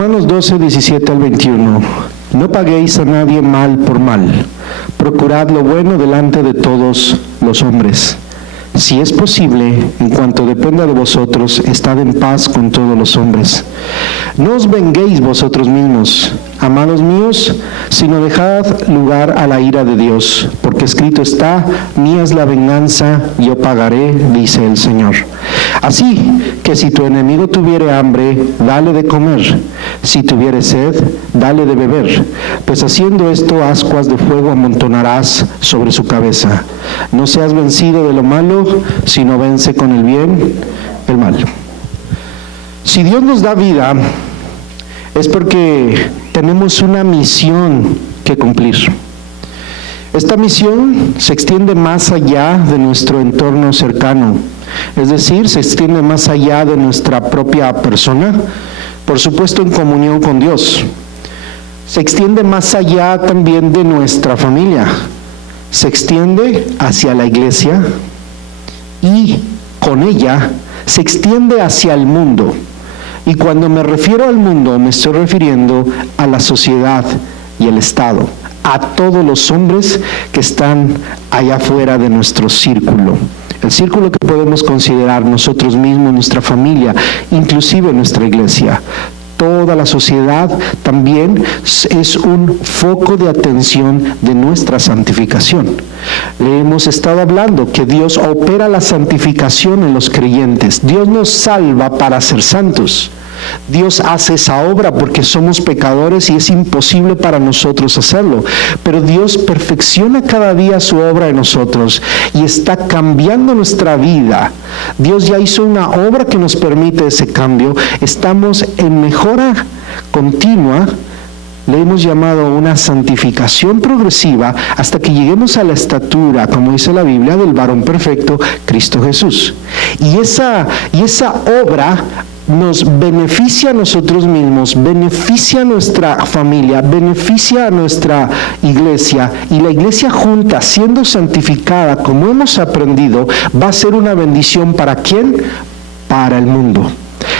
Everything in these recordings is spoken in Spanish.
Romanos 12, 17 al 21. No paguéis a nadie mal por mal. Procurad lo bueno delante de todos los hombres. Si es posible, en cuanto dependa de vosotros, estad en paz con todos los hombres. No os venguéis vosotros mismos, amados míos, sino dejad lugar a la ira de Dios, porque escrito está: mía es la venganza, yo pagaré, dice el Señor. Así que si tu enemigo tuviere hambre, dale de comer; si tuviere sed, dale de beber, pues haciendo esto ascuas de fuego amontonarás sobre su cabeza. No seas vencido de lo malo, sino vence con el bien el mal. Si Dios nos da vida, es porque tenemos una misión que cumplir. Esta misión se extiende más allá de nuestro entorno cercano, es decir, se extiende más allá de nuestra propia persona, por supuesto en comunión con Dios. Se extiende más allá también de nuestra familia, se extiende hacia la iglesia y con ella se extiende hacia el mundo. Y cuando me refiero al mundo, me estoy refiriendo a la sociedad y el Estado, a todos los hombres que están allá afuera de nuestro círculo. El círculo que podemos considerar nosotros mismos, nuestra familia, inclusive nuestra iglesia. Toda la sociedad también es un foco de atención de nuestra santificación. Le hemos estado hablando que Dios opera la santificación en los creyentes. Dios nos salva para ser santos. Dios hace esa obra porque somos pecadores y es imposible para nosotros hacerlo. Pero Dios perfecciona cada día su obra en nosotros y está cambiando nuestra vida. Dios ya hizo una obra que nos permite ese cambio. Estamos en mejora continua. Le hemos llamado una santificación progresiva hasta que lleguemos a la estatura, como dice la Biblia, del varón perfecto, Cristo Jesús. Y esa obra nos beneficia a nosotros mismos, beneficia a nuestra familia, beneficia a nuestra iglesia, y la iglesia junta, siendo santificada, como hemos aprendido, va a ser una bendición. ¿Para quién? Para el mundo.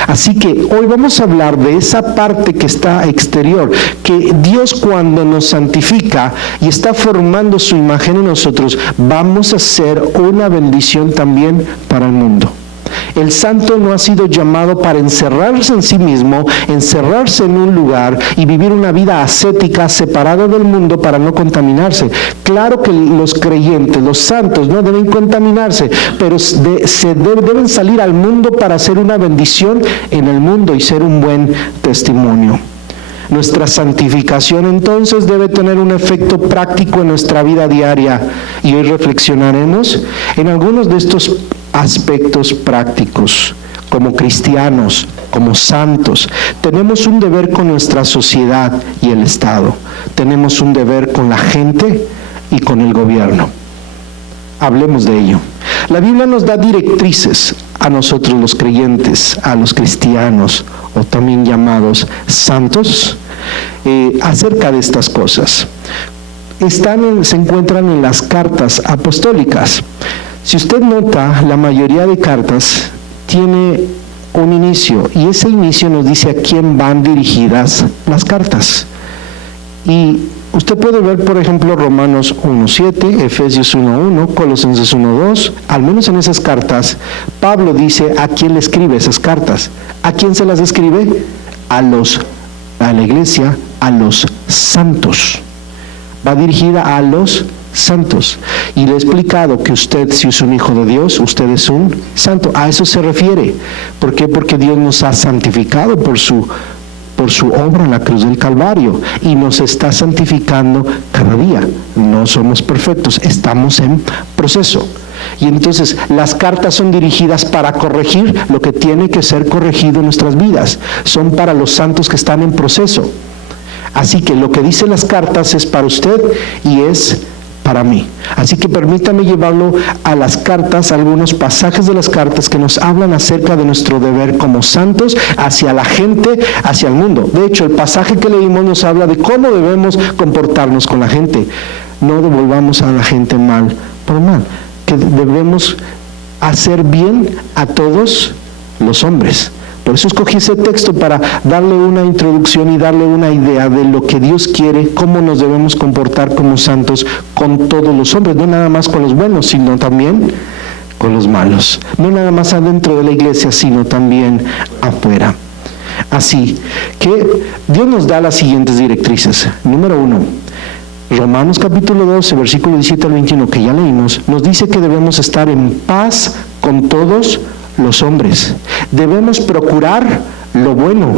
Así que hoy vamos a hablar de esa parte que está exterior, que Dios cuando nos santifica y está formando su imagen en nosotros, vamos a ser una bendición también para el mundo. El santo no ha sido llamado para encerrarse en sí mismo, encerrarse en un lugar y vivir una vida ascética, separada del mundo para no contaminarse. Claro que los creyentes, los santos, no deben contaminarse, pero deben salir al mundo para hacer una bendición en el mundo y ser un buen testimonio. Nuestra santificación entonces debe tener un efecto práctico en nuestra vida diaria, y hoy reflexionaremos en algunos de estos aspectos prácticos. Como cristianos, como santos, tenemos un deber con nuestra sociedad y el Estado. Tenemos un deber con la gente y con el gobierno. Hablemos de ello. La Biblia nos da directrices a nosotros los creyentes, a los cristianos, o también llamados santos, acerca de estas cosas. Se encuentran en las cartas apostólicas. Si usted nota, la mayoría de cartas tiene un inicio, y ese inicio nos dice a quién van dirigidas las cartas. Y usted puede ver, por ejemplo, Romanos 1:7, Efesios 1:1, Colosenses 1:2, al menos en esas cartas, Pablo dice a quién le escribe esas cartas. ¿A quién se las escribe? A la iglesia, a los santos. Va dirigida a los santos. Y le he explicado que usted, si es un hijo de Dios, usted es un santo. A eso se refiere. ¿Por qué? Porque Dios nos ha santificado por su obra en la cruz del Calvario, y nos está santificando cada día. No somos perfectos, estamos en proceso. Y entonces las cartas son dirigidas para corregir lo que tiene que ser corregido en nuestras vidas. Son para los santos que están en proceso. Así que lo que dicen las cartas es para usted y es para mí. Así que permítame llevarlo a las cartas, algunos pasajes de las cartas que nos hablan acerca de nuestro deber como santos hacia la gente, hacia el mundo. De hecho, el pasaje que leímos nos habla de cómo debemos comportarnos con la gente. No devolvamos a la gente mal por mal, que debemos hacer bien a todos los hombres. Por eso escogí ese texto para darle una introducción y darle una idea de lo que Dios quiere, cómo nos debemos comportar como santos con todos los hombres, no nada más con los buenos, sino también con los malos. No nada más adentro de la iglesia, sino también afuera. Así que Dios nos da las siguientes directrices. Número 1, Romanos capítulo 12, versículo 17 al 21, que ya leímos, nos dice que debemos estar en paz con todos los hombres. Debemos procurar lo bueno,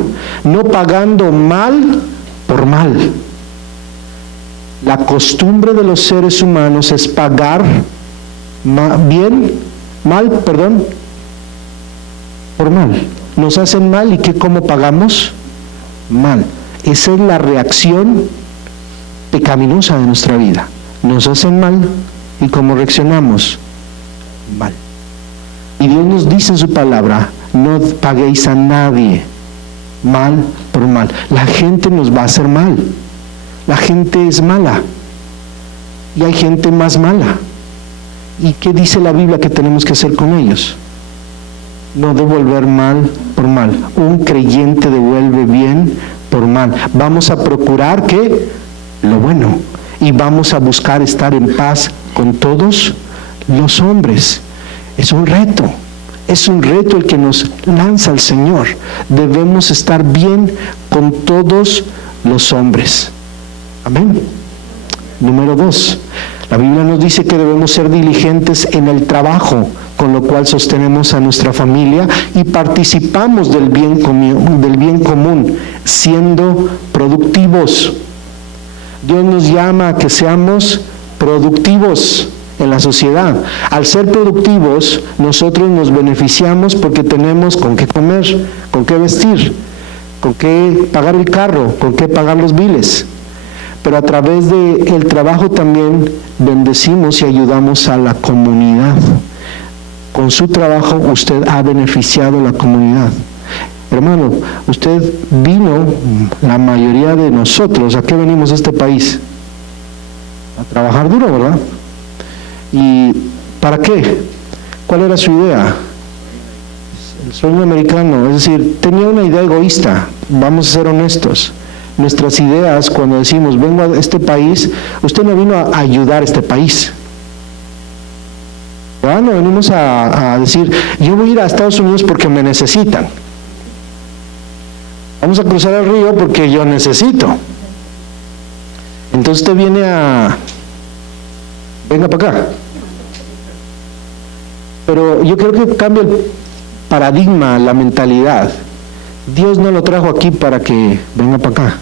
no pagando mal por mal. La costumbre de los seres humanos es pagar mal por mal. Nos hacen mal, ¿y cómo pagamos? Mal. Esa es la reacción pecaminosa de nuestra vida. Nos hacen mal, ¿y cómo reaccionamos? Mal. Y Dios nos dice en su palabra, no paguéis a nadie mal por mal. La gente nos va a hacer mal. La gente es mala. Y hay gente más mala. ¿Y qué dice la Biblia que tenemos que hacer con ellos? No devolver mal por mal. Un creyente devuelve bien por mal. Vamos a procurar lo bueno, y vamos a buscar estar en paz con todos los hombres. Es un reto el que nos lanza el Señor. Debemos estar bien con todos los hombres. Amén. Número 2, la Biblia nos dice que debemos ser diligentes en el trabajo, con lo cual sostenemos a nuestra familia y participamos del bien común, siendo productivos. Dios nos llama a que seamos productivos en la sociedad. Al ser productivos, nosotros nos beneficiamos porque tenemos con qué comer, con qué vestir, con qué pagar el carro, con qué pagar los biles. Pero a través del trabajo también bendecimos y ayudamos a la comunidad. Con su trabajo usted ha beneficiado a la comunidad. Hermano, usted vino, la mayoría de nosotros, ¿a qué venimos a este país? A trabajar duro, ¿verdad? ¿Y para qué? ¿Cuál era su idea? El sueño americano, es decir, tenía una idea egoísta, vamos a ser honestos. Nuestras ideas, cuando decimos, vengo a este país, usted no vino a ayudar a este país. ¿verdad? No venimos a decir, yo voy a ir a Estados Unidos porque me necesitan. Vamos a cruzar el río porque yo necesito. Entonces usted viene venga para acá. Pero yo creo que cambia el paradigma, la mentalidad. Dios no lo trajo aquí para que venga para acá.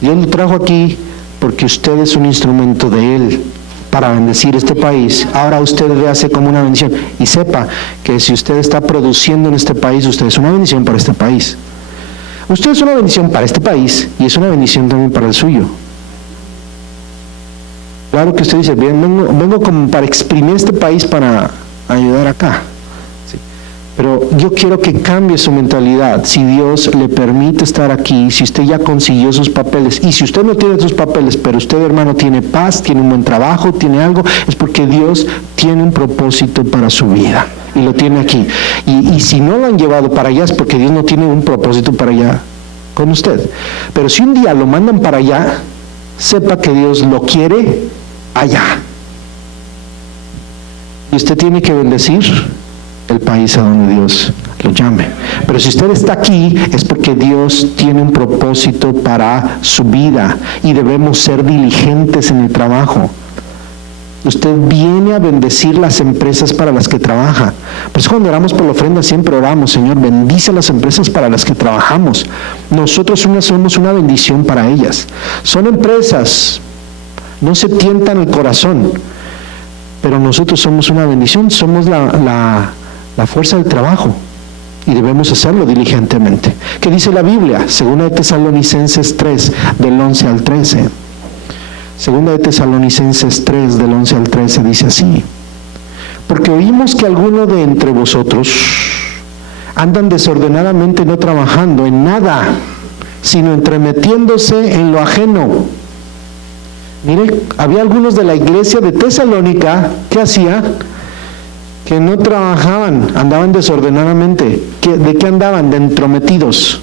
Dios lo trajo aquí porque usted es un instrumento de Él para bendecir este país. Ahora usted le hace como una bendición. Y sepa que si usted está produciendo en este país, usted es una bendición para este país. Usted es una bendición para este país y es una bendición también para el suyo. Claro que usted dice, bien, vengo como para exprimir este país para ayudar acá. Sí. Pero yo quiero que cambie su mentalidad. Si Dios le permite estar aquí, si usted ya consiguió sus papeles, y si usted no tiene sus papeles, pero usted, hermano, tiene paz, tiene un buen trabajo, tiene algo, es porque Dios tiene un propósito para su vida. Y lo tiene aquí. Y si no lo han llevado para allá, es porque Dios no tiene un propósito para allá con usted. Pero si un día lo mandan para allá, sepa que Dios lo quiere allá. Y usted tiene que bendecir el país a donde Dios lo llame. Pero si usted está aquí, es porque Dios tiene un propósito para su vida y debemos ser diligentes en el trabajo. Usted viene a bendecir las empresas para las que trabaja. Por eso cuando oramos por la ofrenda siempre oramos, Señor, bendice las empresas para las que trabajamos. Nosotros somos una bendición para ellas. Son empresas, no se tientan el corazón, pero nosotros somos una bendición, somos la fuerza del trabajo y debemos hacerlo diligentemente. ¿Qué dice la Biblia? Segunda de Tesalonicenses 3, del 11 al 13. Segunda de Tesalonicenses 3, del 11 al 13, dice así: porque oímos que algunos de entre vosotros andan desordenadamente, no trabajando en nada, sino entremetiéndose en lo ajeno. Mire, había algunos de la iglesia de Tesalónica, ¿qué hacían? que no trabajaban, andaban desordenadamente. ¿De qué andaban? De entrometidos.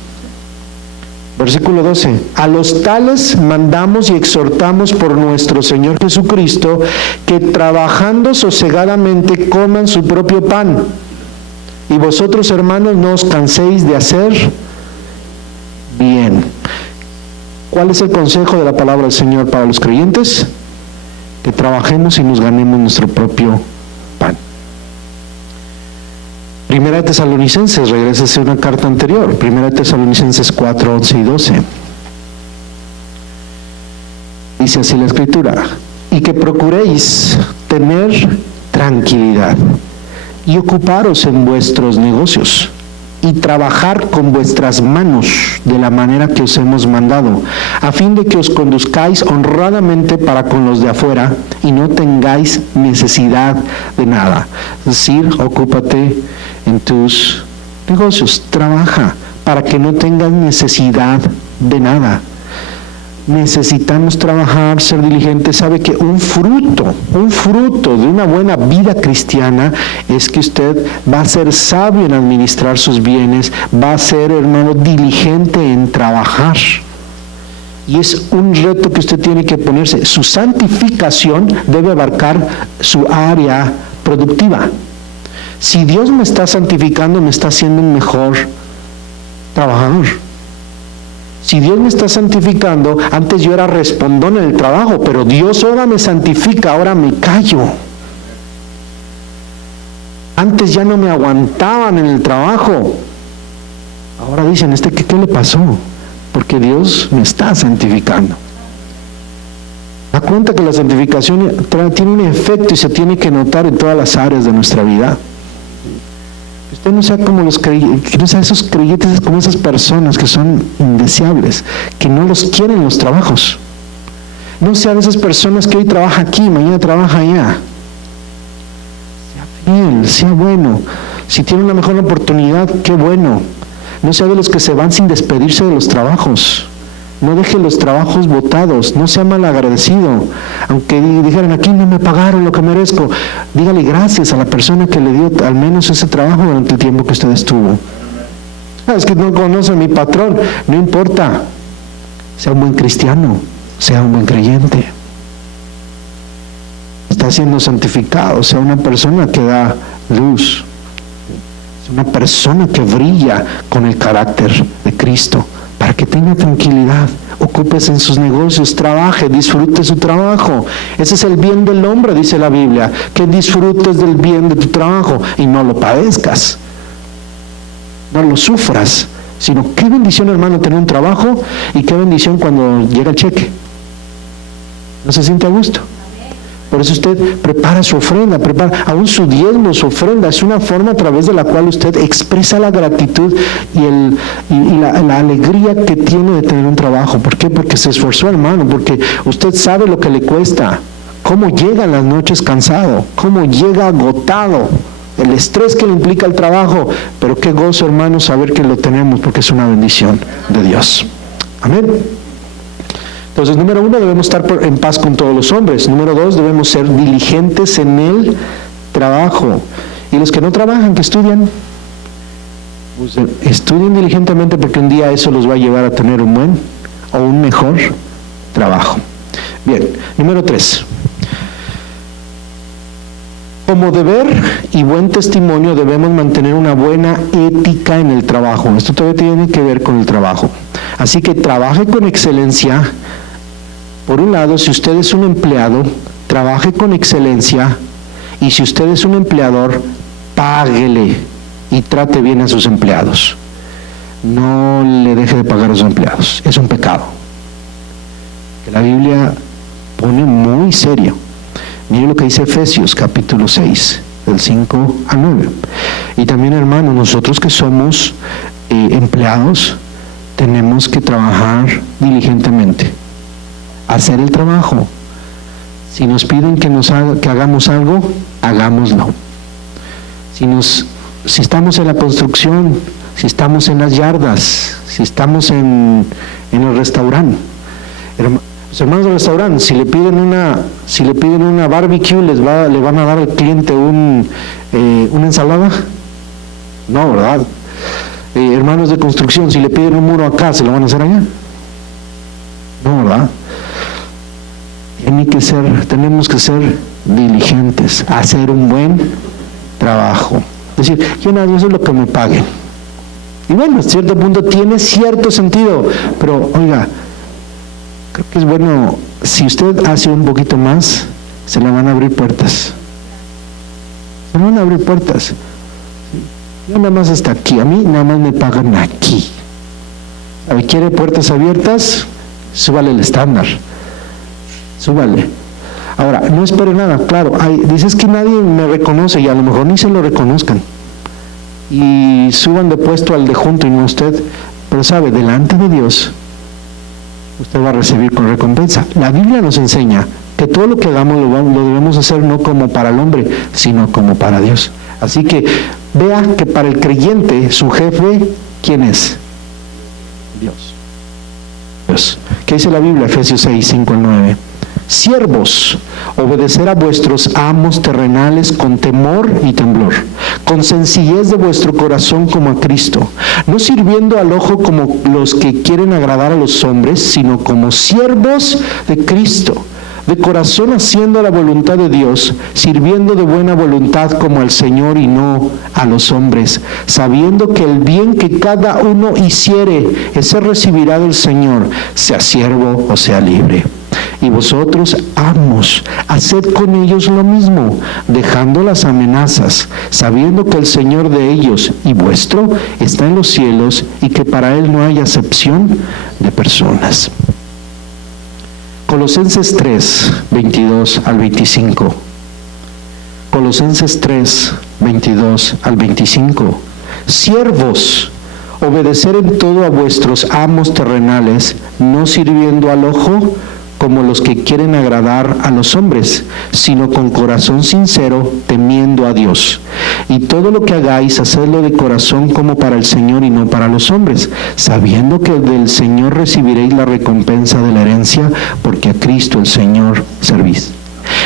Versículo 12. A los tales mandamos y exhortamos por nuestro Señor Jesucristo, que trabajando sosegadamente coman su propio pan. Y vosotros, hermanos, no os canséis de hacer bien. ¿Cuál es el consejo de la palabra del Señor para los creyentes? Que trabajemos y nos ganemos nuestro propio pan. Primera de Tesalonicenses, regrésese a una carta anterior. Primera de Tesalonicenses 4, 11 y 12. Dice así la Escritura: y que procuréis tener tranquilidad y ocuparos en vuestros negocios y trabajar con vuestras manos de la manera que os hemos mandado, a fin de que os conduzcáis honradamente para con los de afuera y no tengáis necesidad de nada. Es decir, ocúpate en tus negocios, trabaja para que no tengas necesidad de nada. Necesitamos trabajar, ser diligentes. Sabe que un fruto de una buena vida cristiana es que usted va a ser sabio en administrar sus bienes, va a ser, hermano, diligente en trabajar. Y es un reto que usted tiene que ponerse. Su santificación debe abarcar su área productiva. Si Dios me está santificando, me está haciendo un mejor trabajador. Si Dios me está santificando, antes yo era respondón en el trabajo, pero Dios ahora me santifica, ahora me callo. Antes ya no me aguantaban en el trabajo. Ahora dicen, ¿qué le pasó? Porque Dios me está santificando. Da cuenta que la santificación tiene un efecto y se tiene que notar en todas las áreas de nuestra vida. Usted no sea como los creyentes, no sea esos creyentes, como esas personas que son indeseables, que no los quieren los trabajos. No sea de esas personas que hoy trabaja aquí, mañana trabaja allá. Sea fiel, sea bueno. Si tiene una mejor oportunidad, qué bueno. No sea de los que se van sin despedirse de los trabajos. No deje los trabajos botados, no sea malagradecido. Aunque dijeran, aquí no me pagaron lo que merezco, dígale gracias a la persona que le dio al menos ese trabajo durante el tiempo que usted estuvo. Es que no conoce a mi patrón, no importa. Sea un buen cristiano, sea un buen creyente. Está siendo santificado, sea una persona que da luz. Es una persona que brilla con el carácter de Cristo. Para que tenga tranquilidad, ocúpese en sus negocios, trabaje, disfrute su trabajo. Ese es el bien del hombre, dice la Biblia, que disfrutes del bien de tu trabajo y no lo padezcas, no lo sufras, sino qué bendición, hermano, tener un trabajo, y qué bendición cuando llega el cheque. ¿No se siente a gusto? Por eso usted prepara su ofrenda, prepara aún su diezmo, su ofrenda. Es una forma a través de la cual usted expresa la gratitud y la alegría que tiene de tener un trabajo. ¿Por qué? Porque se esforzó, hermano, porque usted sabe lo que le cuesta, cómo llega en las noches cansado, cómo llega agotado, el estrés que le implica el trabajo. Pero qué gozo, hermano, saber que lo tenemos, porque es una bendición de Dios. Amén. Entonces, número 1, debemos estar en paz con todos los hombres. Número 2, debemos ser diligentes en el trabajo. Y los que no trabajan, que estudian, pues estudien diligentemente, porque un día eso los va a llevar a tener un buen o un mejor trabajo. Bien, número 3. Como deber y buen testimonio debemos mantener una buena ética en el trabajo. Esto todavía tiene que ver con el trabajo. Así que trabaje con excelencia. Por un lado, si usted es un empleado, trabaje con excelencia, y si usted es un empleador, páguele y trate bien a sus empleados. No le deje de pagar a sus empleados. Es un pecado que la Biblia pone muy serio. Mire lo que dice Efesios capítulo 6, del 5 al 9. Y también, hermanos, nosotros que somos empleados, tenemos que trabajar diligentemente, hacer el trabajo. Si nos piden que hagamos algo, hagámoslo. Si estamos en la construcción, si estamos en las yardas, si estamos en el restaurante, Los hermanos del restaurante, si le piden una barbecue, le van a dar al cliente una ensalada. No, ¿verdad? Hermanos de construcción, si le piden un muro acá, ¿se lo van a hacer allá? No, ¿verdad? Tenemos que ser diligentes, hacer un buen trabajo. Es decir, yo nada, eso es lo que me paguen. Y bueno, a cierto punto tiene cierto sentido, pero oiga, creo que es bueno, si usted hace un poquito más, se le van a abrir puertas. Se le van a abrir puertas. Yo nada más hasta aquí, a mí nada más me pagan aquí. ¿Quiere puertas abiertas? Súbale el estándar. Súbale. Ahora, no espere nada, claro, dices que nadie me reconoce y a lo mejor ni se lo reconozcan. Y suban de puesto al de junto y no usted, pero sabe, delante de Dios, usted va a recibir con recompensa. La Biblia nos enseña que todo lo que hagamos lo debemos hacer no como para el hombre, sino como para Dios. Así que vea que para el creyente, su jefe, ¿quién es? Dios. Dios. ¿Qué dice la Biblia? Efesios 6, 5 al 9. Siervos, obedecer a vuestros amos terrenales con temor y temblor, con sencillez de vuestro corazón como a Cristo, no sirviendo al ojo como los que quieren agradar a los hombres, sino como siervos de Cristo, de corazón haciendo la voluntad de Dios, sirviendo de buena voluntad como al Señor y no a los hombres, sabiendo que el bien que cada uno hiciere, ese recibirá del Señor, sea siervo o sea libre. Y vosotros, amos, haced con ellos lo mismo, dejando las amenazas, sabiendo que el Señor de ellos y vuestro está en los cielos y que para Él no hay acepción de personas. Colosenses 3, 22 al 25. Colosenses 3, 22 al 25. Siervos, obedecer en todo a vuestros amos terrenales, no sirviendo al ojo como los que quieren agradar a los hombres, sino con corazón sincero, temiendo a Dios. Y todo lo que hagáis, hacedlo de corazón como para el Señor y no para los hombres, sabiendo que del Señor recibiréis la recompensa de la herencia, porque a Cristo el Señor servís.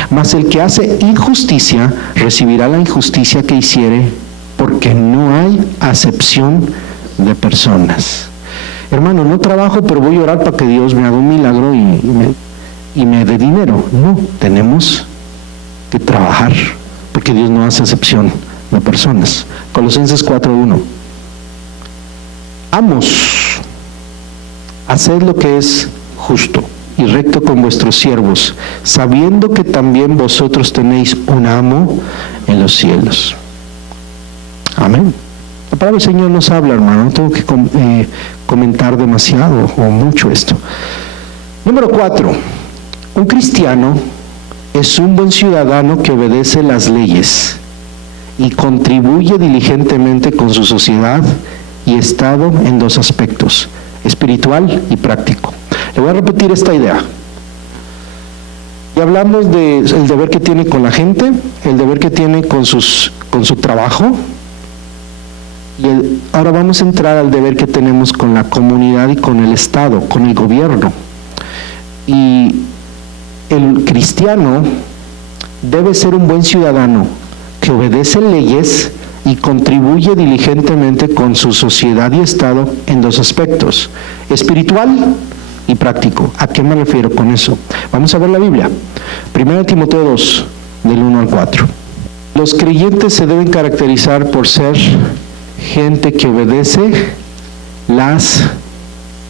Mas el que hace injusticia, recibirá la injusticia que hiciere, porque no hay acepción de personas. Hermano, no trabajo, pero voy a orar para que Dios me haga un milagro y me dé dinero. No, tenemos que trabajar, porque Dios no hace excepción de personas. Colosenses 4:1. Amos, haced lo que es justo y recto con vuestros siervos, sabiendo que también vosotros tenéis un amo en los cielos. Amén. La palabra del Señor nos habla, hermano, no tengo que comentar demasiado o mucho esto. Número 4, un cristiano es un buen ciudadano que obedece las leyes y contribuye diligentemente con su sociedad y estado en dos aspectos, espiritual y práctico. Le voy a repetir esta idea. Ya hablamos del deber que tiene con la gente, el deber que tiene con su trabajo, y ahora vamos a entrar al deber que tenemos con la comunidad y con el Estado, con el gobierno. Y el cristiano debe ser un buen ciudadano que obedece leyes y contribuye diligentemente con su sociedad y Estado en dos aspectos, espiritual y práctico. ¿A qué me refiero con eso? Vamos a ver la Biblia. 1 Timoteo 2, del 1 al 4. Los creyentes se deben caracterizar por ser gente que obedece las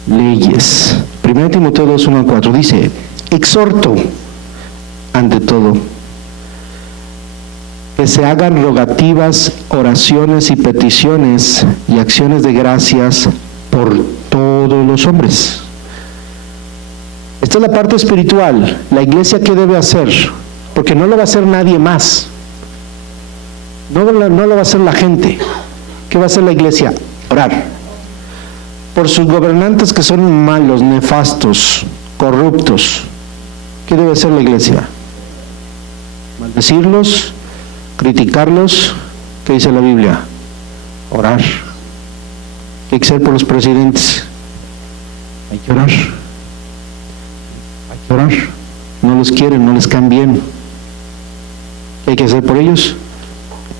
leyes. 1 Timoteo 2, 1 al 4 dice: exhorto, ante todo, que se hagan rogativas, oraciones y peticiones y acciones de gracias por todos los hombres. Esta es la parte espiritual. La iglesia, ¿qué debe hacer? Porque no lo va a hacer nadie más. No lo va a hacer la gente. ¿Qué va a hacer la iglesia? Orar por sus gobernantes que son malos, nefastos, corruptos. ¿Qué debe hacer la iglesia? Maldecirlos, criticarlos. ¿Qué dice la Biblia? Orar. ¿Qué hay que hacer por los presidentes? Hay que orar. Hay que Orar. No los quieren, no les caen bien. ¿Qué hay que hacer por ellos?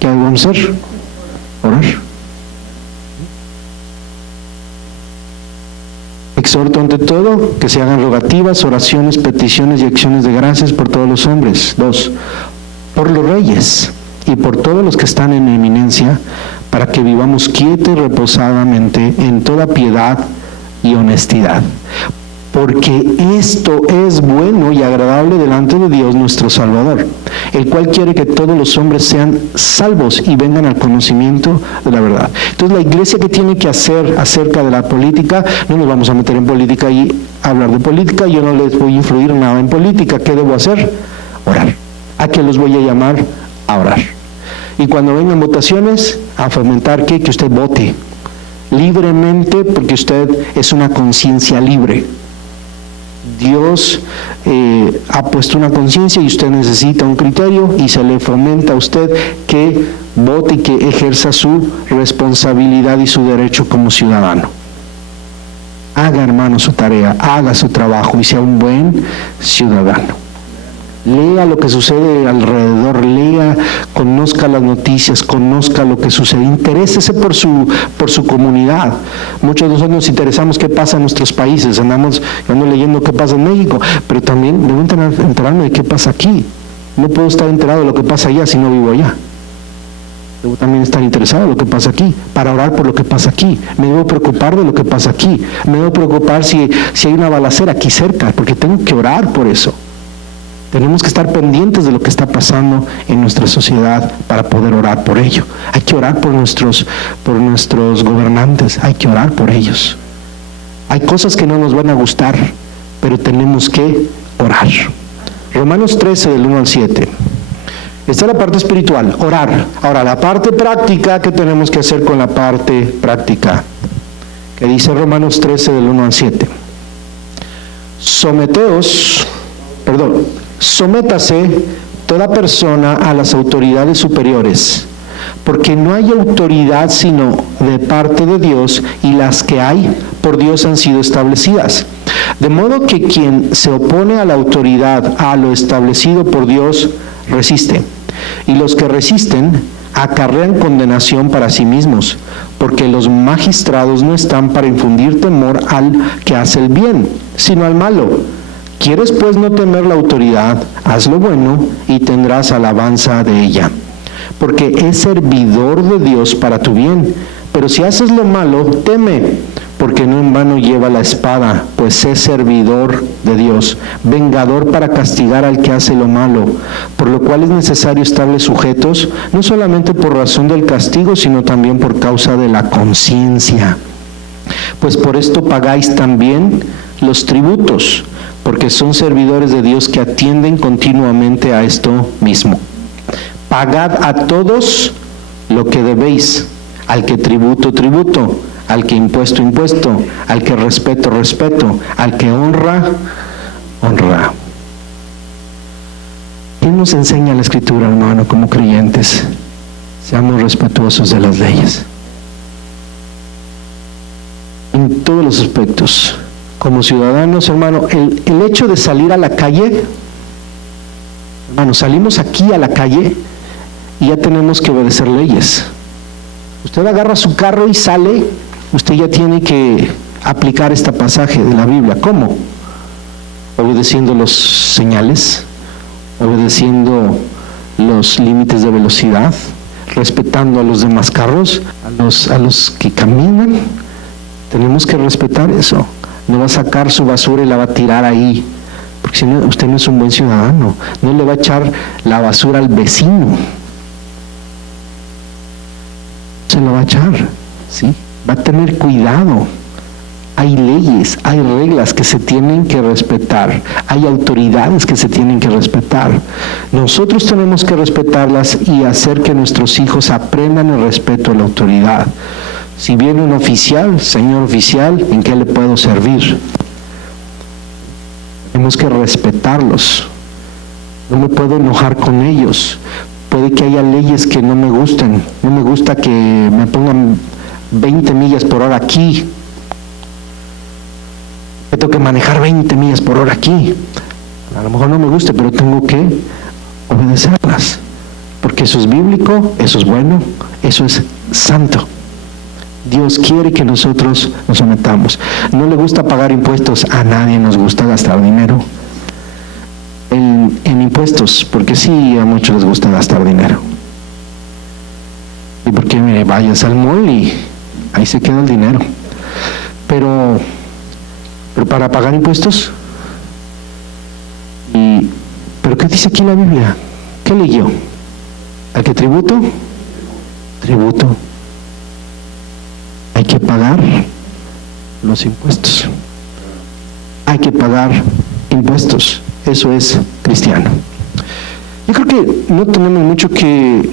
¿Qué vamos a hacer? Orar. Exhorto ante todo que se hagan rogativas, oraciones, peticiones y acciones de gracias por todos los hombres. 2. Por los reyes y por todos los que están en eminencia, para que vivamos quietos y reposadamente en toda piedad y honestidad. Porque esto es bueno y agradable delante de Dios nuestro Salvador, el cual quiere que todos los hombres sean salvos y vengan al conocimiento de la verdad. Entonces la iglesia, ¿qué tiene que hacer acerca de la política? No nos vamos a meter en política y hablar de política. Yo no les voy a influir nada en política. ¿Qué debo hacer? Orar. ¿A qué los voy a llamar? A orar. Y cuando vengan votaciones, a fomentar que usted vote libremente, porque usted es una conciencia libre. Dios ha puesto una conciencia y usted necesita un criterio, y se le fomenta a usted que vote y que ejerza su responsabilidad y su derecho como ciudadano. Haga, hermano, su tarea, haga su trabajo y sea un buen ciudadano. Lea lo que sucede alrededor, lea, conozca las noticias, conozca lo que sucede, interésese por su comunidad. Muchos de nosotros nos interesamos qué pasa en nuestros países, ando leyendo qué pasa en México, pero también debo enterarme de qué pasa aquí. No puedo estar enterado de lo que pasa allá si no vivo allá. Debo también estar interesado en lo que pasa aquí, para orar por lo que pasa aquí. Me debo preocupar de lo que pasa aquí. Me debo preocupar si hay una balacera aquí cerca, porque tengo que orar por eso. Tenemos que estar pendientes de lo que está pasando en nuestra sociedad para poder orar por ello. Hay que orar por nuestros gobernantes, hay que orar por ellos. Hay cosas que no nos van a gustar, pero tenemos que orar. Romanos 13, del 1 al 7. Esta es la parte espiritual, orar. Ahora, la parte práctica, ¿qué tenemos que hacer con la parte práctica? Que dice Romanos 13, del 1 al 7. Sométase toda persona a las autoridades superiores, porque no hay autoridad sino de parte de Dios, y las que hay por Dios han sido establecidas. De modo que quien se opone a la autoridad, a lo establecido por Dios, resiste. Y los que resisten acarrean condenación para sí mismos, porque los magistrados no están para infundir temor al que hace el bien, sino al malo. ¿Quieres pues no temer la autoridad? Haz lo bueno y tendrás alabanza de ella, porque es servidor de Dios para tu bien. Pero si haces lo malo, teme, porque no en vano lleva la espada, pues es servidor de Dios, vengador para castigar al que hace lo malo, por lo cual es necesario estarles sujetos, no solamente por razón del castigo, sino también por causa de la conciencia. Pues por esto pagáis también los tributos, porque son servidores de Dios que atienden continuamente a esto mismo. Pagad a todos lo que debéis, al que tributo, tributo, al que impuesto, impuesto, al que respeto, respeto, al que honra, honra. ¿Qué nos enseña la Escritura, hermano, como creyentes? Seamos respetuosos de las leyes. En todos los aspectos. Como ciudadanos, hermano, el hecho de salir a la calle, hermano, salimos aquí a la calle y ya tenemos que obedecer leyes. Usted agarra su carro y sale, usted ya tiene que aplicar este pasaje de la Biblia. ¿Cómo? Obedeciendo los señales, obedeciendo los límites de velocidad, respetando a los demás carros, a los que caminan. Tenemos que respetar eso. No va a sacar su basura y la va a tirar ahí, porque si no, usted no es un buen ciudadano. No le va a echar la basura al vecino, se lo va a echar, ¿sí? Va a tener cuidado. Hay leyes, hay reglas que se tienen que respetar, hay autoridades que se tienen que respetar. Nosotros tenemos que respetarlas y hacer que nuestros hijos aprendan el respeto a la autoridad. Si viene un oficial, señor oficial, ¿en qué le puedo servir? Tenemos que respetarlos. No me puedo enojar con ellos. Puede que haya leyes que no me gusten. No me gusta que me pongan 20 millas por hora aquí. Tengo que manejar 20 millas por hora aquí. A lo mejor no me guste, pero tengo que obedecerlas. Porque eso es bíblico, eso es bueno, eso es santo. Dios quiere que nosotros nos sometamos. No le gusta pagar impuestos, a nadie nos gusta gastar dinero en impuestos, porque sí, a muchos les gusta gastar dinero. Y porque mire, vayas al mall y ahí se queda el dinero. Pero para pagar impuestos, ¿pero qué dice aquí la Biblia? ¿Qué leyó? ¿A qué tributo? Tributo. Hay que pagar los impuestos. Hay que pagar impuestos. Eso es cristiano. Yo creo que no tenemos mucho que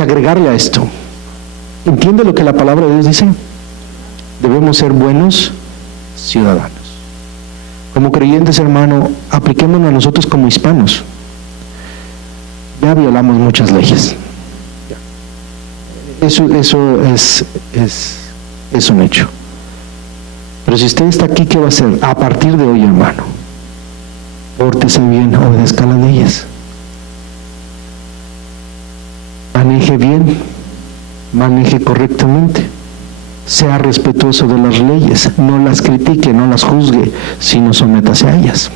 agregarle a esto. ¿Entiende lo que la palabra de Dios dice? Debemos ser buenos ciudadanos. Como creyentes, hermano, apliquémonos a nosotros como hispanos. Ya violamos muchas leyes. Eso es un hecho. Pero si usted está aquí, ¿qué va a hacer? A partir de hoy, hermano, pórtese bien, obedezca las leyes. Maneje bien, maneje correctamente. Sea respetuoso de las leyes, no las critique, no las juzgue, sino sométase a ellas.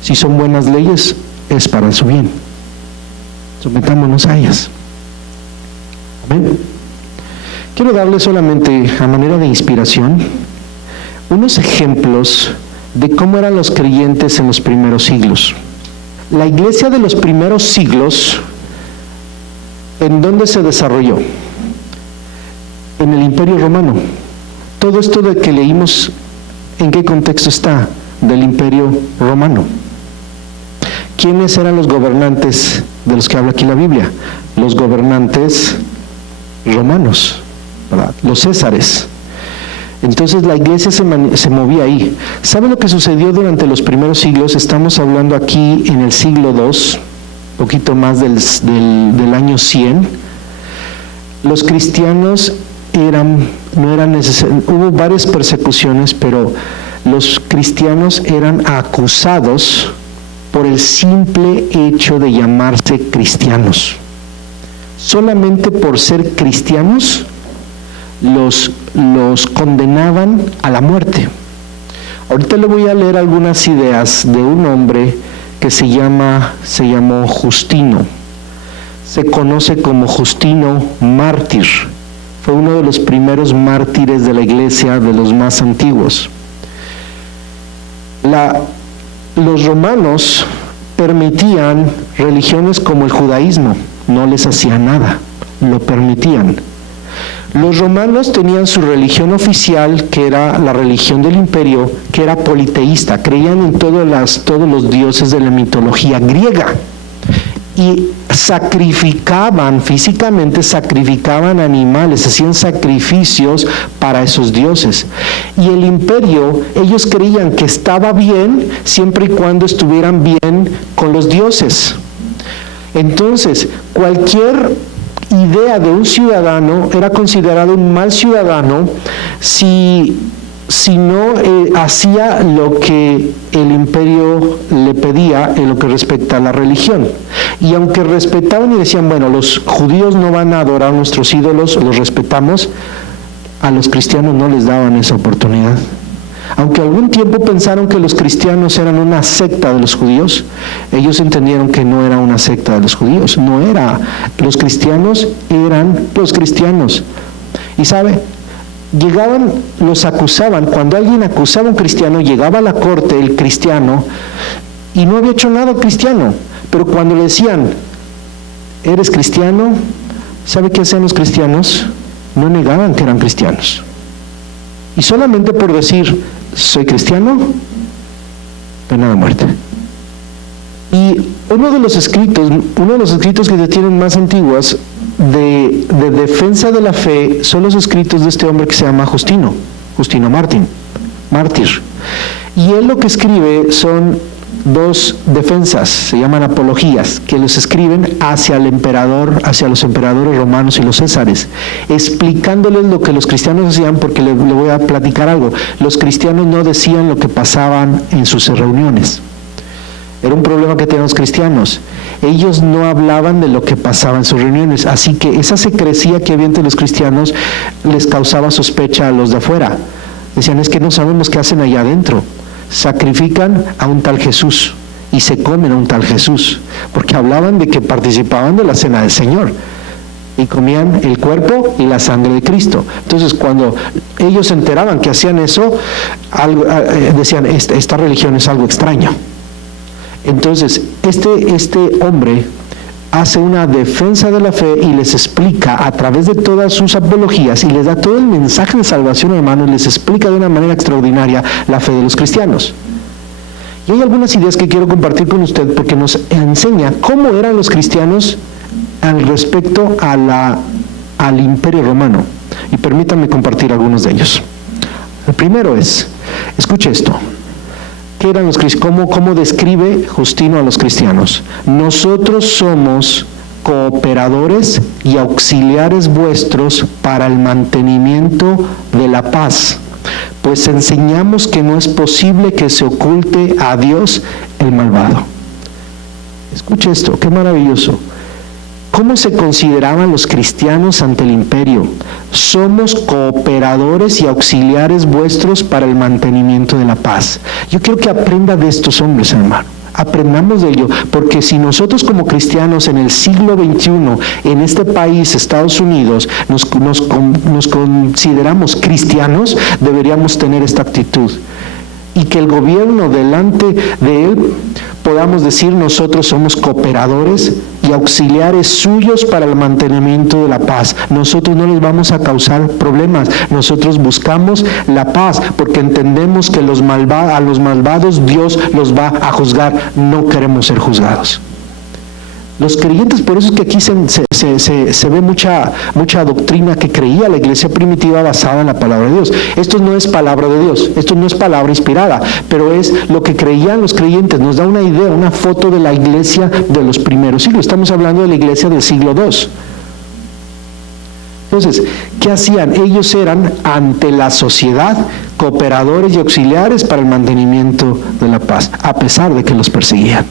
Si son buenas leyes, es para su bien. Sometámonos a ellas. Amén. Quiero darle solamente, a manera de inspiración, unos ejemplos de cómo eran los creyentes en los primeros siglos. La iglesia de los primeros siglos, ¿en dónde se desarrolló? En el Imperio Romano. Todo esto de que leímos, ¿en qué contexto está? Del Imperio Romano. ¿Quiénes eran los gobernantes de los que habla aquí la Biblia? Los gobernantes romanos, ¿verdad? Los césares. Entonces la iglesia se movía ahí. ¿Sabe lo que sucedió durante los primeros siglos? Estamos hablando aquí en el siglo II, poquito más del año 100. Los cristianos no eran necesarios, hubo varias persecuciones, pero los cristianos eran acusados por el simple hecho de llamarse cristianos. Solamente por ser cristianos los condenaban a la muerte. Ahorita le voy a leer algunas ideas de un hombre que se llamó Justino. Se conoce como Justino mártir. Fue uno de los primeros mártires de la iglesia, de los más antiguos. Los romanos permitían religiones como el judaísmo, no les hacían nada, lo permitían. Los romanos tenían su religión oficial, que era la religión del imperio, que era politeísta, creían en todos los dioses de la mitología griega. Y físicamente sacrificaban animales, hacían sacrificios para esos dioses. Y el imperio, ellos creían que estaba bien siempre y cuando estuvieran bien con los dioses. Entonces, cualquier idea de un ciudadano era considerado un mal ciudadano si no hacía lo que el imperio le pedía en lo que respecta a la religión. Y aunque respetaban y decían, bueno, los judíos no van a adorar a nuestros ídolos, los respetamos, a los cristianos no les daban esa oportunidad. Aunque algún tiempo pensaron que los cristianos eran una secta de los judíos, ellos entendieron que no era una secta de los judíos, los cristianos eran los cristianos. Y sabe, los acusaban. Cuando alguien acusaba a un cristiano, llegaba a la corte el cristiano y no había hecho nada cristiano, pero cuando le decían, ¿eres cristiano? ¿Sabe qué hacían los cristianos? No negaban que eran cristianos. Y solamente por decir, soy cristiano, pena de muerte. Y uno de los escritos que se tienen más antiguos de defensa de la fe son los escritos de este hombre que se llama Justino mártir. Y él lo que escribe son dos defensas, se llaman apologías, que los escriben hacia el emperador, hacia los emperadores romanos y los césares, explicándoles lo que los cristianos hacían, porque le voy a platicar algo. Los cristianos no decían lo que pasaban en sus reuniones. Era un problema que tenían los cristianos. Ellos no hablaban de lo que pasaba en sus reuniones, así que esa secrecía que había entre los cristianos les causaba sospecha a los de afuera. Decían, es que no sabemos qué hacen allá adentro. Sacrifican a un tal Jesús y se comen a un tal Jesús, porque hablaban de que participaban de la cena del Señor y comían el cuerpo y la sangre de Cristo. Entonces, cuando ellos se enteraban que hacían eso, decían, esta religión es algo extraño. Entonces, este hombre hace una defensa de la fe y les explica a través de todas sus apologías y les da todo el mensaje de salvación, hermanos, les explica de una manera extraordinaria la fe de los cristianos. Y hay algunas ideas que quiero compartir con usted porque nos enseña cómo eran los cristianos al respecto al Imperio Romano. Y permítanme compartir algunos de ellos. El primero es, escuche esto. ¿Qué eran los cristianos? ¿Cómo describe Justino a los cristianos? Nosotros somos cooperadores y auxiliares vuestros para el mantenimiento de la paz, pues enseñamos que no es posible que se oculte a Dios el malvado. Escuche esto, qué maravilloso. ¿Cómo se consideraban los cristianos ante el imperio? Somos cooperadores y auxiliares vuestros para el mantenimiento de la paz. Yo quiero que aprenda de estos hombres, hermano. Aprendamos de ello, porque si nosotros como cristianos en el siglo XXI, en este país, Estados Unidos, nos consideramos cristianos, deberíamos tener esta actitud. Y que el gobierno delante de él podamos decir, nosotros somos cooperadores y auxiliares suyos para el mantenimiento de la paz. Nosotros no les vamos a causar problemas, nosotros buscamos la paz porque entendemos que a los malvados Dios los va a juzgar, no queremos ser juzgados. Los creyentes, por eso es que aquí se ve mucha doctrina que creía la iglesia primitiva basada en la palabra de Dios. Esto no es palabra de Dios, esto no es palabra inspirada, pero es lo que creían los creyentes. Nos da una idea, una foto de la iglesia de los primeros siglos. Estamos hablando de la iglesia del siglo II. Entonces, ¿qué hacían? Ellos eran ante la sociedad cooperadores y auxiliares para el mantenimiento de la paz, a pesar de que los perseguían.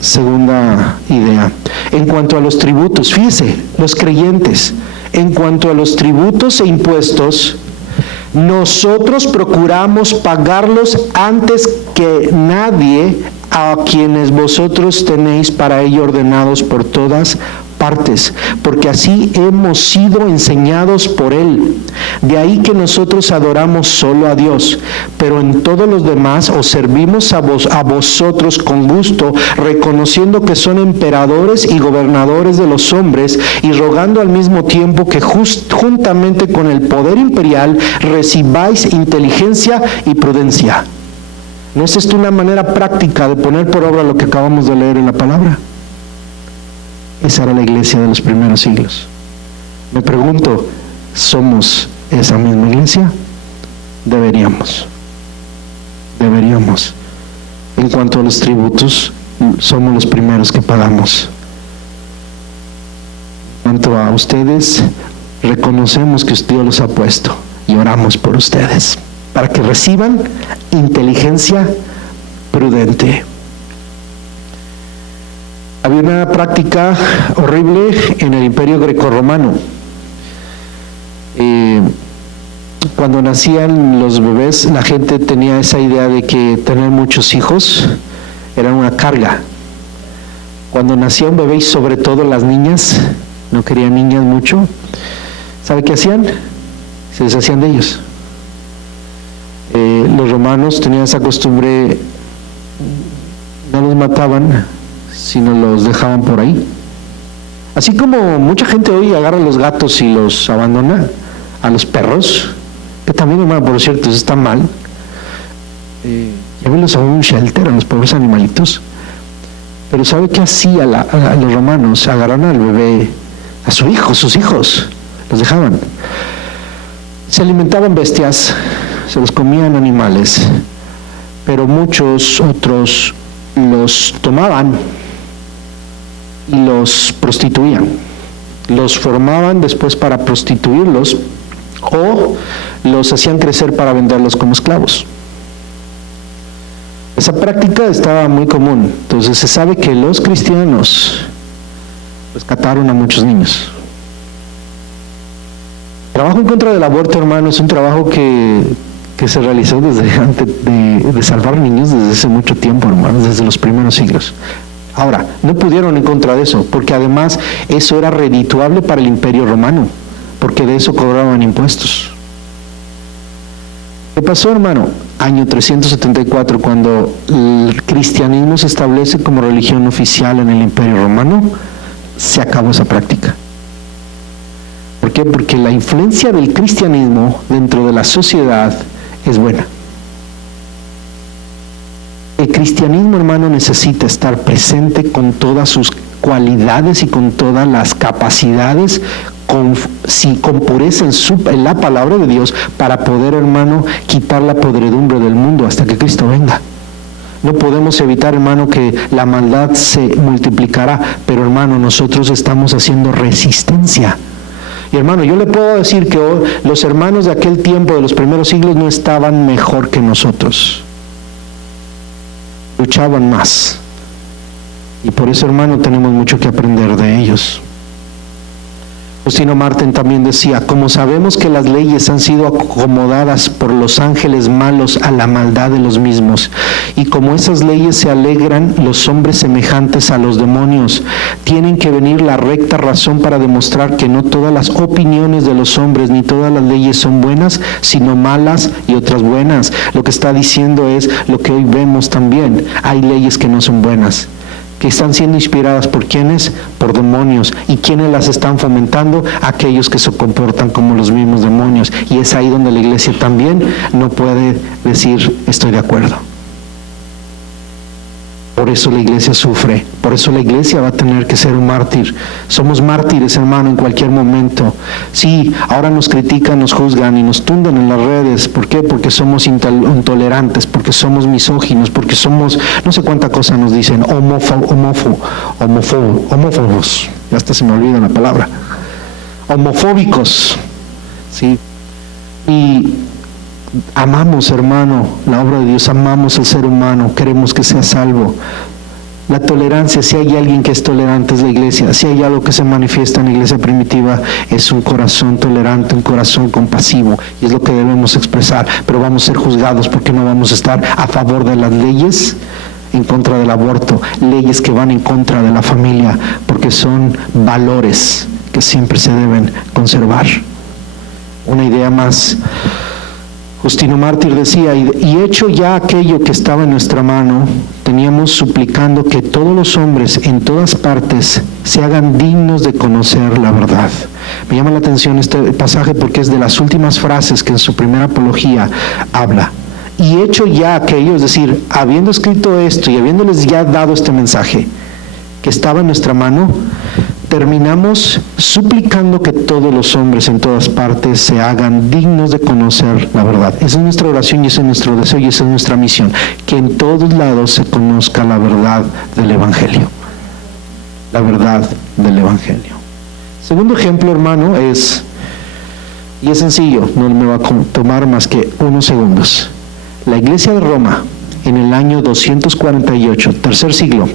Segunda idea, en cuanto a los tributos, fíjese, los creyentes, en cuanto a los tributos e impuestos, nosotros procuramos pagarlos antes que nadie a quienes vosotros tenéis para ello ordenados por todas partes, porque así hemos sido enseñados por Él. De ahí que nosotros adoramos solo a Dios, pero en todos los demás os servimos a vosotros con gusto, reconociendo que son emperadores y gobernadores de los hombres, y rogando al mismo tiempo que juntamente con el poder imperial recibáis inteligencia y prudencia. ¿No es esto una manera práctica de poner por obra lo que acabamos de leer en la palabra? Esa era la iglesia de los primeros siglos. Me pregunto, ¿somos esa misma iglesia? Deberíamos. En cuanto a los tributos, somos los primeros que pagamos. En cuanto a ustedes, reconocemos que Dios los ha puesto y oramos por ustedes, para que reciban inteligencia prudente. Había una práctica horrible en el Imperio Grecorromano. Cuando nacían los bebés, la gente tenía esa idea de que tener muchos hijos era una carga. Cuando nacía un bebé, y sobre todo las niñas, no querían niñas mucho, ¿sabe qué hacían? Se deshacían de ellos. Los romanos tenían esa costumbre, no los mataban, sino los dejaban por ahí. Así como mucha gente hoy agarra a los gatos y los abandona, a los perros, que también, hermano, por cierto, eso está mal. Llévenlos a un shelter, a los pobres animalitos. Pero ¿sabe qué hacía a los romanos? Agarraron al bebé, a sus hijos, los dejaban. Se alimentaban bestias, se los comían animales, pero muchos otros los tomaban y los prostituían. Los formaban después para prostituirlos o los hacían crecer para venderlos como esclavos. esa práctica estaba muy común. Entonces se sabe que los cristianos rescataron a muchos niños. El trabajo en contra del aborto, hermano, es un trabajo que se realizó desde antes de salvar niños desde hace mucho tiempo, hermanos, desde los primeros siglos. Ahora, no pudieron en contra de eso, porque además eso era redituable para el Imperio Romano, porque de eso cobraban impuestos. ¿Qué pasó, hermano? Año 374, cuando el cristianismo se establece como religión oficial en el Imperio Romano, se acabó esa práctica. ¿Por qué? Porque la influencia del cristianismo dentro de la sociedad es buena. El cristianismo, hermano, necesita estar presente con todas sus cualidades y con todas las capacidades, con pureza en la palabra de Dios, para poder, hermano, quitar la podredumbre del mundo hasta que Cristo venga. No podemos evitar, hermano, que la maldad se multiplicará, pero, hermano, nosotros estamos haciendo resistencia. Y, hermano, yo le puedo decir que hoy los hermanos de aquel tiempo, de los primeros siglos, no estaban mejor que nosotros. Luchaban más. Y por eso, hermano, tenemos mucho que aprender de ellos. Justino Martín también decía: como sabemos que las leyes han sido acomodadas por los ángeles malos a la maldad de los mismos, y como esas leyes se alegran los hombres semejantes a los demonios, tienen que venir la recta razón para demostrar que no todas las opiniones de los hombres ni todas las leyes son buenas, sino malas y otras buenas. Lo que está diciendo es lo que hoy vemos también: hay leyes que no son buenas, que están siendo inspiradas ¿por quiénes? Por demonios. ¿Y quiénes las están fomentando? Aquellos que se comportan como los mismos demonios. Y es ahí donde la iglesia también no puede decir estoy de acuerdo. Por eso la iglesia sufre, por eso la iglesia va a tener que ser un mártir. Somos mártires, hermano, en cualquier momento. Sí, ahora nos critican, nos juzgan y nos tundan en las redes. ¿Por qué? Porque somos intolerantes, porque somos misóginos, porque somos, no sé cuánta cosa nos dicen, homófobos, ya hasta se me olvida la palabra, homofóbicos, ¿sí? Y amamos, hermano, la obra de Dios, amamos al ser humano, queremos que sea salvo. La tolerancia, si hay alguien que es tolerante, es la iglesia. Si hay algo que se manifiesta en la iglesia primitiva, es un corazón tolerante, un corazón compasivo, y es lo que debemos expresar. Pero vamos a ser juzgados porque no vamos a estar a favor de las leyes en contra del aborto, leyes que van en contra de la familia, porque son valores que siempre se deben conservar. Una idea más. Justino Mártir decía: y hecho ya aquello que estaba en nuestra mano, teníamos suplicando que todos los hombres en todas partes se hagan dignos de conocer la verdad. Me llama la atención este pasaje porque es de las últimas frases que en su primera apología habla. Y hecho ya aquello, es decir, habiendo escrito esto y habiéndoles ya dado este mensaje que estaba en nuestra mano, terminamos suplicando que todos los hombres en todas partes se hagan dignos de conocer la verdad. Esa es nuestra oración y ese es nuestro deseo y esa es nuestra misión, que en todos lados se conozca la verdad del Evangelio. La verdad del Evangelio. Segundo ejemplo, hermano, es sencillo, no me va a tomar más que unos segundos. La iglesia de Roma, en el año 248, tercer siglo,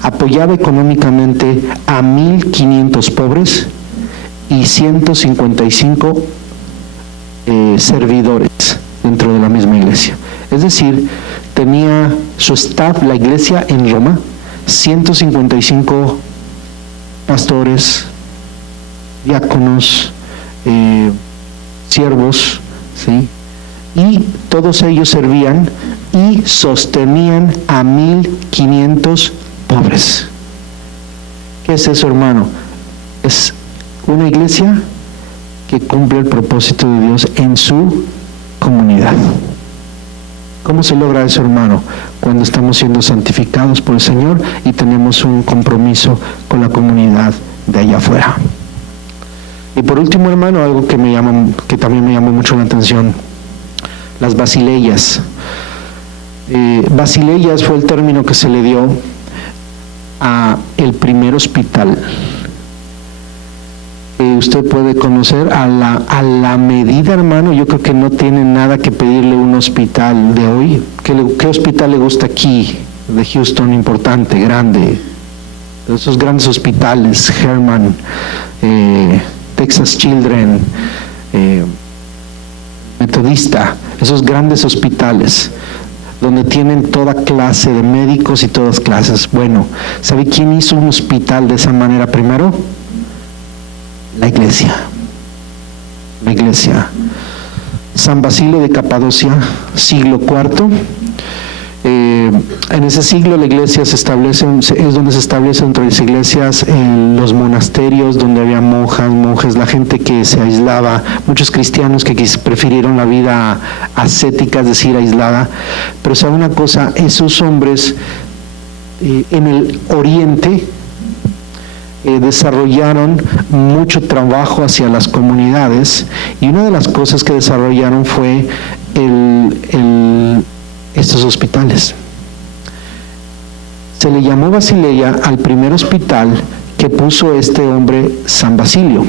apoyaba económicamente a 1,500 pobres y 155 servidores dentro de la misma iglesia. Es decir, tenía su staff, la iglesia en Roma, 155 pastores, diáconos, siervos, ¿sí? Y todos ellos servían y sostenían a 1,500 pobres. ¿Qué es eso, hermano? Es una iglesia que cumple el propósito de Dios en su comunidad. ¿Cómo se logra eso, hermano? Cuando estamos siendo santificados por el Señor y tenemos un compromiso con la comunidad de allá afuera. Y por último, hermano, algo que también me llamó mucho la atención: las basileyas. Basileyas fue el término que se le dio a el primer hospital. usted puede conocer a la medida, hermano. Yo creo que no tiene nada que pedirle un hospital de hoy. ¿Qué hospital le gusta aquí de Houston, importante, grande? Esos grandes hospitales, Herman, Texas Children, Metodista, esos grandes hospitales donde tienen toda clase de médicos y todas clases. Bueno, ¿sabe quién hizo un hospital de esa manera primero? La iglesia. La iglesia. San Basilio de Capadocia, siglo IV. En ese siglo la iglesia es donde se establecen entre las iglesias los monasterios donde había monjes, la gente que se aislaba, muchos cristianos que prefirieron la vida ascética, es decir, aislada. Pero sabe una cosa, esos hombres en el oriente desarrollaron mucho trabajo hacia las comunidades, y una de las cosas que desarrollaron fue estos hospitales. Se le llamó Basileia al primer hospital que puso este hombre, San Basilio.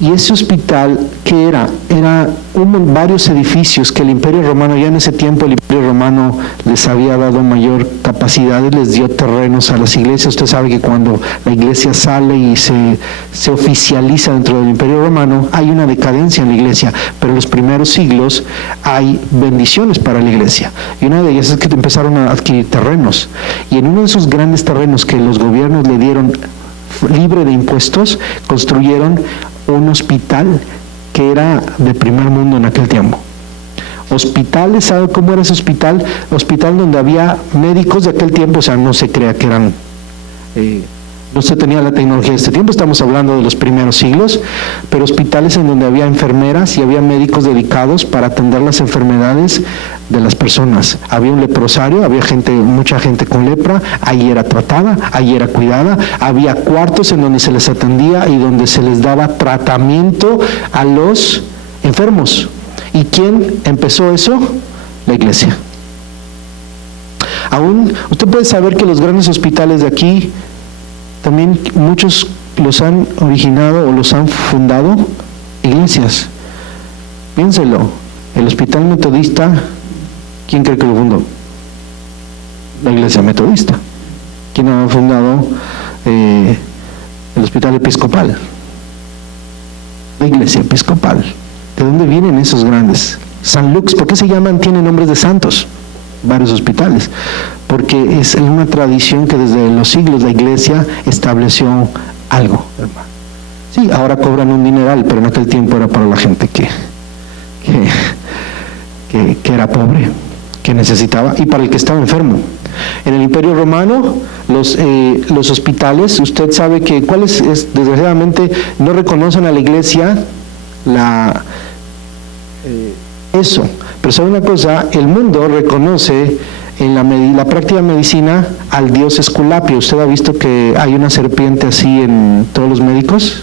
Y ese hospital, ¿qué era? Era varios edificios que el Imperio Romano, ya en ese tiempo el Imperio Romano les había dado mayor capacidad y les dio terrenos a las iglesias. Usted sabe que cuando la iglesia sale y se oficializa dentro del Imperio Romano, hay una decadencia en la iglesia, pero en los primeros siglos hay bendiciones para la iglesia. Y una de ellas es que empezaron a adquirir terrenos. Y en uno de esos grandes terrenos que los gobiernos le dieron libre de impuestos, construyeron un hospital que era de primer mundo en aquel tiempo. Hospitales, ¿sabe cómo era ese hospital? Hospital donde había médicos de aquel tiempo, o sea, no se crea que eran, no se tenía la tecnología de este tiempo, estamos hablando de los primeros siglos, pero hospitales en donde había enfermeras y había médicos dedicados para atender las enfermedades de las personas. Había un leprosario, había mucha gente con lepra, ahí era tratada, ahí era cuidada, había cuartos en donde se les atendía y donde se les daba tratamiento a los enfermos. ¿Y quién empezó eso? La iglesia. Aún usted puede saber que los grandes hospitales de aquí, también muchos los han originado o los han fundado iglesias. Piénselo, el hospital metodista, ¿quién cree que lo fundó? La iglesia metodista. ¿Quién ha fundado el hospital episcopal? La iglesia episcopal. ¿De dónde vienen esos grandes? San Lux, ¿por qué se llaman? Tienen nombres de santos. Varios hospitales, porque es una tradición que desde los siglos la iglesia estableció algo, hermano. Sí, ahora cobran un dineral, pero en aquel tiempo era para la gente que era pobre, que necesitaba, y para el que estaba enfermo. En el Imperio Romano, los hospitales, usted sabe que desgraciadamente no reconocen a la iglesia eso. Pero sabe una cosa, el mundo reconoce en la práctica medicina al dios Esculapio. ¿Usted ha visto que hay una serpiente así en todos los médicos?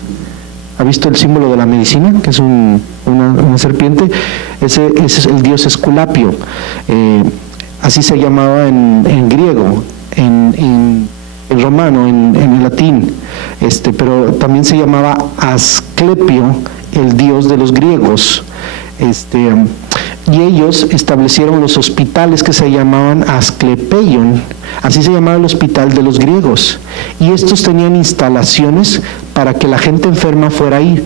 ¿Ha visto el símbolo de la medicina? Que es una serpiente. Ese es el dios Esculapio. Así se llamaba en griego, en romano, en latín. Pero también se llamaba Asclepio, el dios de los griegos. Y ellos establecieron los hospitales que se llamaban Asclepeion, así se llamaba el hospital de los griegos, y estos tenían instalaciones para que la gente enferma fuera a ir.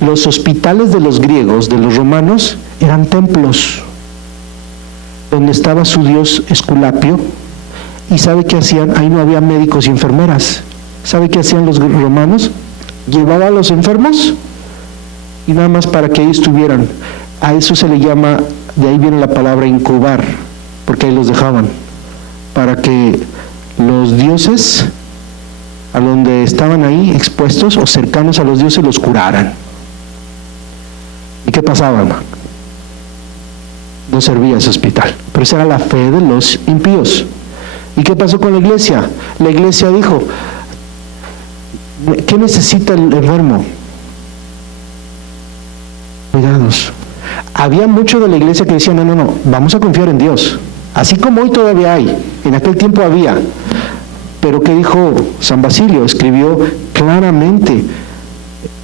Los hospitales de los griegos, de los romanos, eran templos donde estaba su dios Esculapio. ¿Y sabe qué hacían? Ahí no había médicos y enfermeras. ¿Sabe qué hacían los romanos? Llevaban a los enfermos y nada más para que ahí estuvieran. A eso se le llama, de ahí viene la palabra incubar, porque ahí los dejaban, para que los dioses, a donde estaban ahí expuestos o cercanos a los dioses, los curaran. ¿Y qué pasaba, hermano? No servía ese hospital, pero esa era la fe de los impíos. ¿Y qué pasó con la iglesia? La iglesia dijo, ¿qué necesita el enfermo? Cuidados. Había mucho de la iglesia que decía, no, vamos a confiar en Dios. Así como hoy todavía hay, en aquel tiempo había. Pero ¿qué dijo San Basilio? Escribió claramente,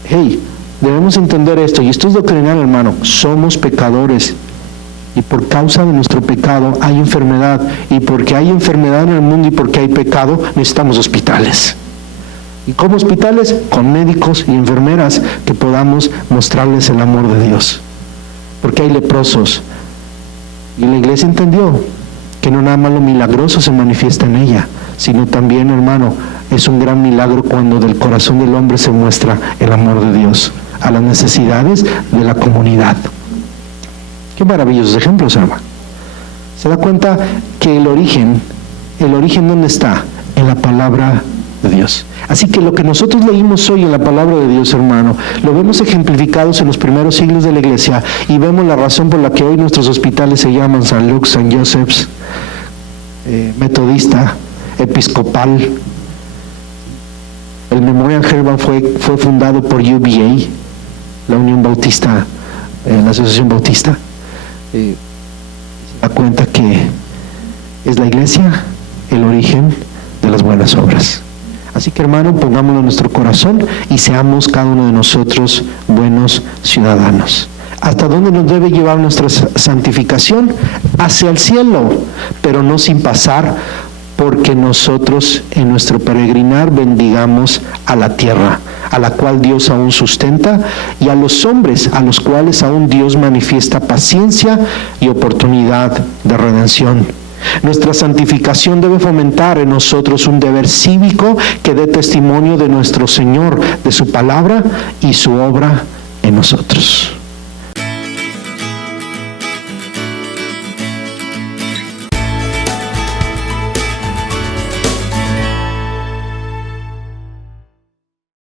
hey, debemos entender esto, y esto es doctrinal, hermano. Somos pecadores, y por causa de nuestro pecado hay enfermedad, y porque hay enfermedad en el mundo y porque hay pecado, necesitamos hospitales. ¿Y cómo hospitales? Con médicos y enfermeras que podamos mostrarles el amor de Dios. Porque hay leprosos. Y la iglesia entendió que no nada más lo milagroso se manifiesta en ella, sino también, hermano, es un gran milagro cuando del corazón del hombre se muestra el amor de Dios a las necesidades de la comunidad. Qué maravillosos ejemplos, hermano. Se da cuenta que el origen ¿dónde está? En la palabra de Dios. Así que lo que nosotros leímos hoy en la palabra de Dios, hermano, lo vemos ejemplificados en los primeros siglos de la iglesia, y vemos la razón por la que hoy nuestros hospitales se llaman San Luke, San Joseph's, Metodista, Episcopal. El Memorial Hermann fue fundado por UBA, la Unión Bautista, la Asociación Bautista. Se da cuenta que es la iglesia el origen de las buenas obras. Así que, hermano, pongámoslo en nuestro corazón y seamos cada uno de nosotros buenos ciudadanos. ¿Hasta dónde nos debe llevar nuestra santificación? Hacia el cielo, pero no sin pasar porque nosotros en nuestro peregrinar bendigamos a la tierra, a la cual Dios aún sustenta, y a los hombres a los cuales aún Dios manifiesta paciencia y oportunidad de redención. Nuestra santificación debe fomentar en nosotros un deber cívico que dé testimonio de nuestro Señor, de su palabra y su obra en nosotros.